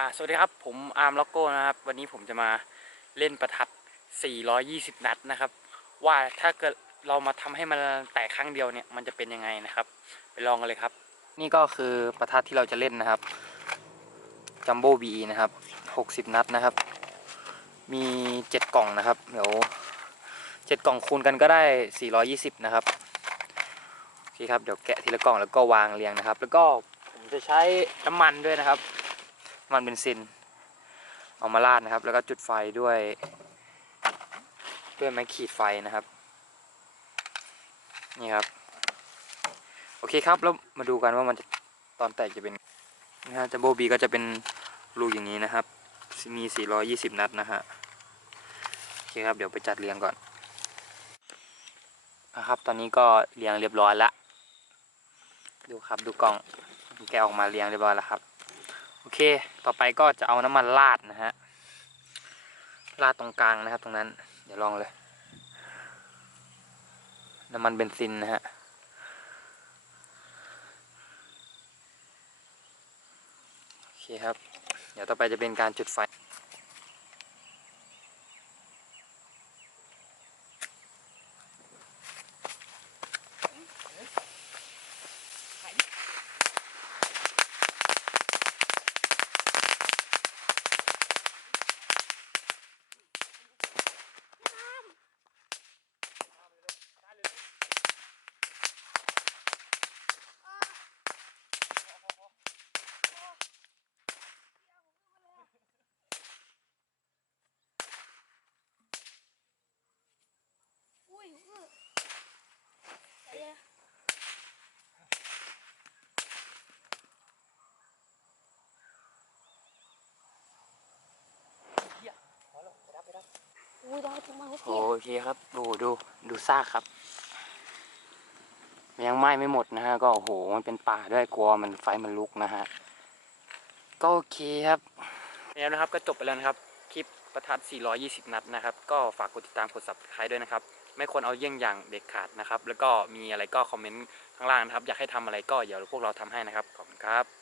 อ่าสวัสดีครับผมอาร์มล็อกโก้นะครับ วันนี้ผมจะมาเล่นประทัด 420 นัดนะครับ ว่าถ้าเกิดเรามาทำให้มันแตกครั้งเดียวเนี่ยมันจะเป็นยังไงนะครับ ไปลองกันเลยครับ นี่ก็คือประทัดที่เราจะเล่นนะครับจัมโบ้บีนะครับ 60 นัดนะครับ มี 7 กล่องนะครับเดี๋ยว7กล่องคูณกันก็ได้ 420 นะครับโอเคครับเดี๋ยวแกะทีละกล่องแล้วก็วางเรียงนะครับ แล้วก็ผมจะใช้น้ำมันด้วยนะครับ มันเบนซินเอามาราดนะครับ แล้วก็จุดไฟด้วย ด้วยไม้ขีดไฟนะครับ นี่ครับ โอเคครับแล้วมาดูกันว่ามันจะตอนแตกจะเป็นนะฮะจัมโบบีก็จะเป็นรูอย่างนี้นะครับ มี 420 นัดนะฮะโอเคครับเดี๋ยวไปจัดเรียงก่อนนะครับ ตอนนี้ก็เรียงเรียบร้อยละดูครับดูกล่องแกะออกมาเรียงเรียบร้อยแล้วครับ โอเค ต่อไปก็จะเอาน้ำมันราดนะฮะ ราดตรงกลางนะครับตรงนั้น เดี๋ยวลองเลย น้ำมันเบนซินนะฮะโอเคครับ เดี๋ยวต่อไปจะเป็นการจุดไฟ อุ้ยดาวจะมาหัวเทียโอเคครับ ดูดูดูซากครับ ยังไหม้ไม่หมดนะฮะ ก็โอ้โห มันเป็นป่าด้วยกลัวมันไฟมันลุกนะฮะ ก็โอเคครับแล้วนะครับก็จบไปแล้วนะครับ คลิปประทัด 420 นัดนะครับ ก็ฝากกดติดตามกด subscribe ด้วยนะครับ ไม่ควรเอาเยี่ยงอย่างเด็ดขาดนะครับ แล้วก็มีอะไรก็คอมเมนต์ข้างล่างนะครับ อยากให้ทำอะไรก็เดี๋ยวพวกเราทำให้นะครับ ขอบคุณครับ